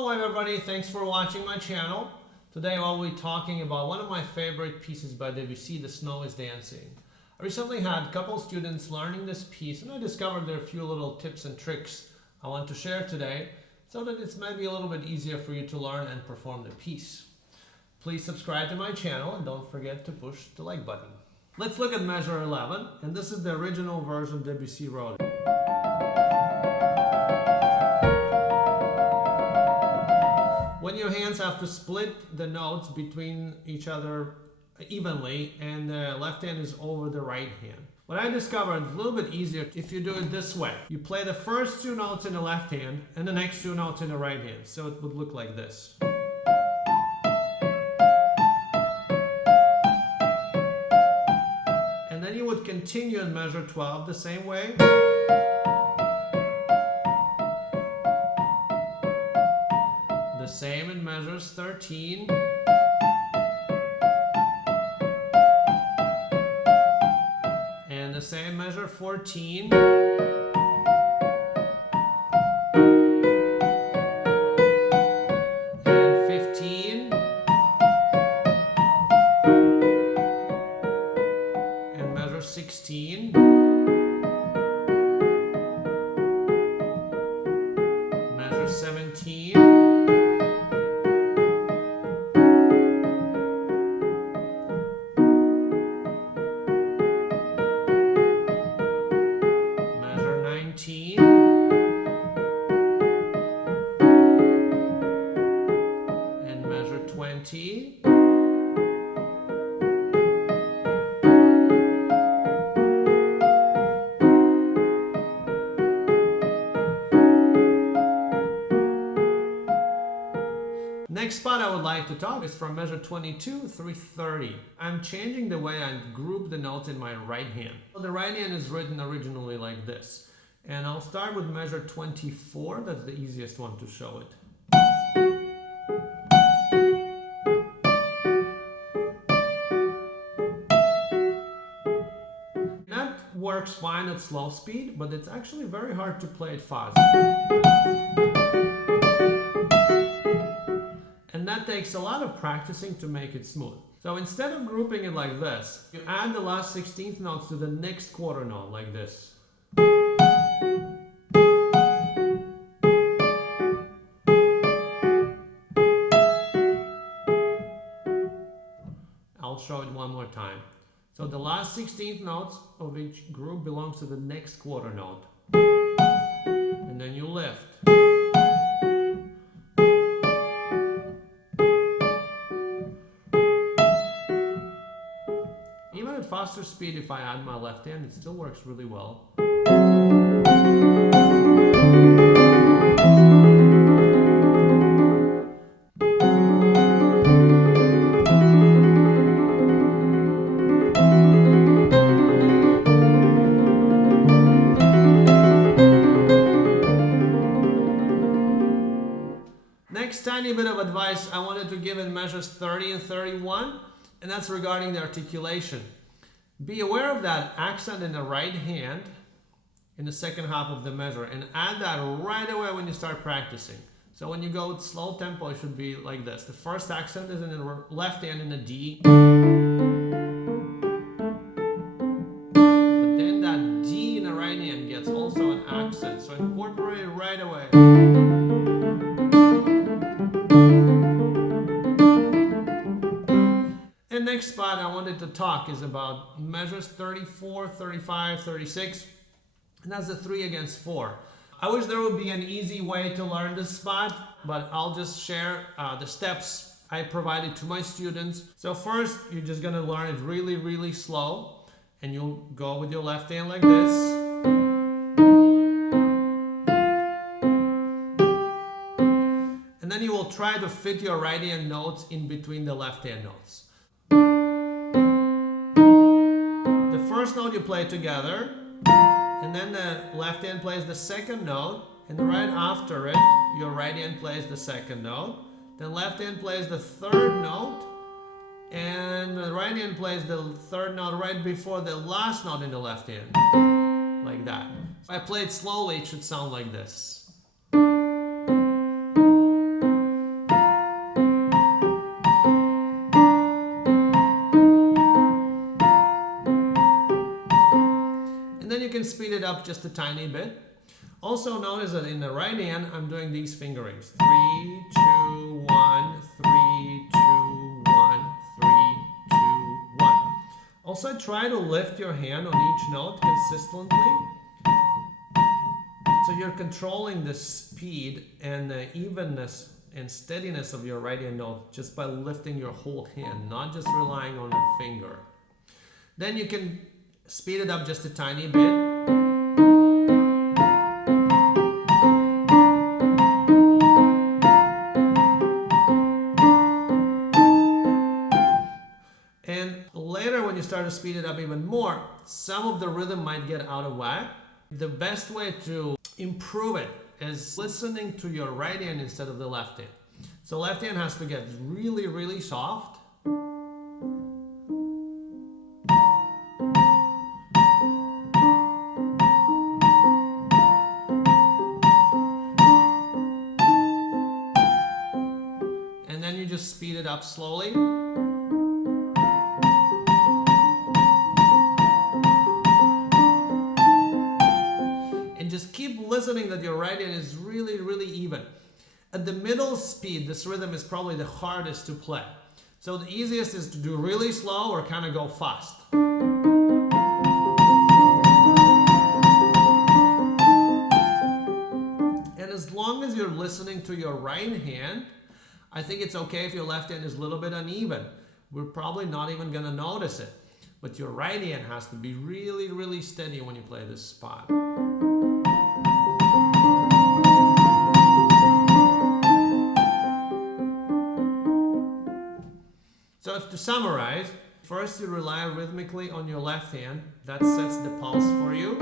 Hello everybody, thanks for watching my channel. Today I'll be talking about one of my favorite pieces by Debussy, The Snow is Dancing. I recently had a couple students learning this piece and I discovered there are a few little tips and tricks I want to share today so that it's maybe a little bit easier for you to learn and perform the piece. Please subscribe to my channel and don't forget to push the like button. Let's look at measure 11, and this is the original version Debussy wrote. When your hands have to split the notes between each other evenly and the left hand is over the right hand. What I discovered is a little bit easier if you do it this way. You play the first two notes in the left hand and the next two notes in the right hand. So it would look like this. And then you would continue in measure 12 the same way. The same in measures 13. And the same measure 14. And 15. And measure 16. Measure 17. And measure 20. Next spot I would like to talk is from measure 22 through 30. I'm changing the way I group the notes in my right hand. So the right hand is written originally like this. And I'll start with measure 24, that's the easiest one to show it. That works fine at slow speed, but it's actually very hard to play it fast. And that takes a lot of practicing to make it smooth. So instead of grouping it like this, you add the last 16th notes to the next quarter note like this. I'll show it one more time. So the last 16th notes of each group belongs to the next quarter note. And then you lift. Even at faster speed, if I add my left hand, it still works really well. Next tiny bit of advice I wanted to give in measures 30 and 31, and that's regarding the articulation. Be aware of that accent in the right hand in the second half of the measure and add that right away when you start practicing. So when you go with slow tempo, it should be like this. The first accent is in the left hand in the D. But then that D in the right hand gets also an accent. So incorporate it right away. The next spot I wanted to talk is about measures 34, 35, 36, and that's the 3 against 4. I wish there would be an easy way to learn this spot, but I'll just share the steps I provided to my students. So first, you're just gonna learn it really, really slow, and you'll go with your left hand like this. And then you will try to fit your right hand notes in between the left hand notes. The first note you play together, and then the left hand plays the second note, and right after it, your right hand plays the second note. Then left hand plays the third note, and the right hand plays the third note right before the last note in the left hand, like that. If I play it slowly, it should sound like this. speed it up just a tiny bit. Also notice that in the right hand, I'm doing these fingerings. 3, 2, 1, 3, 2, 1, 3, 2, 1. Also try to lift your hand on each note consistently. So you're controlling the speed and the evenness and steadiness of your right hand note just by lifting your whole hand, not just relying on the finger. Then you can speed it up just a tiny bit. And later when you start to speed it up even more, some of the rhythm might get out of whack. The best way to improve it is listening to your right hand instead of the left hand. So left hand has to get really, really soft. And then you just speed it up slowly. Just keep listening that your right hand is really, really even. At the middle speed, this rhythm is probably the hardest to play. So the easiest is to do really slow or kind of go fast. And as long as you're listening to your right hand, I think it's okay if your left hand is a little bit uneven. We're probably not even going to notice it. But your right hand has to be really, really steady when you play this spot. So if to summarize, first you rely rhythmically on your left hand. That sets the pulse for you.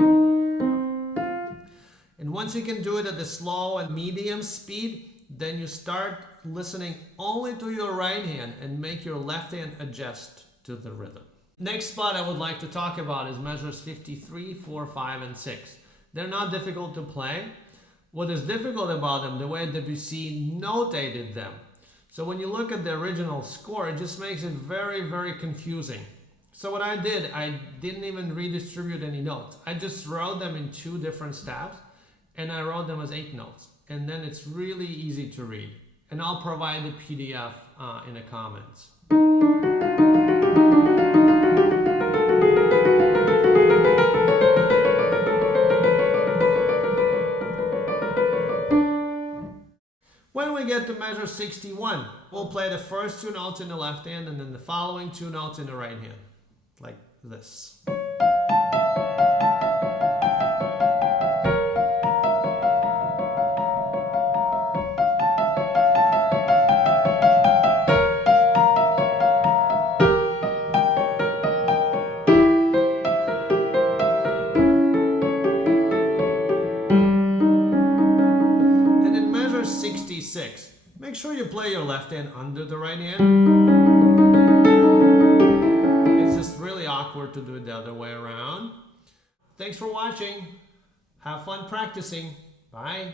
And once you can do it at the slow and medium speed, then you start listening only to your right hand and make your left hand adjust to the rhythm. Next spot I would like to talk about is measures 53, 4, 5, and 6. They're not difficult to play. What is difficult about them, the way Debussy notated them. So when you look at the original score, it just makes it very, very confusing. So what I did, I didn't even redistribute any notes. I just wrote them in 2 different steps, and I wrote them as 8 notes. And then it's really easy to read. And I'll provide the PDF in the comments. When we get to measure 61, we'll play the first 2 notes in the left hand and then the following 2 notes in the right hand, like this. And in measure 66, make sure you play your left hand under the right hand. It's just really awkward to do it the other way around. Thanks for watching. Have fun practicing. Bye.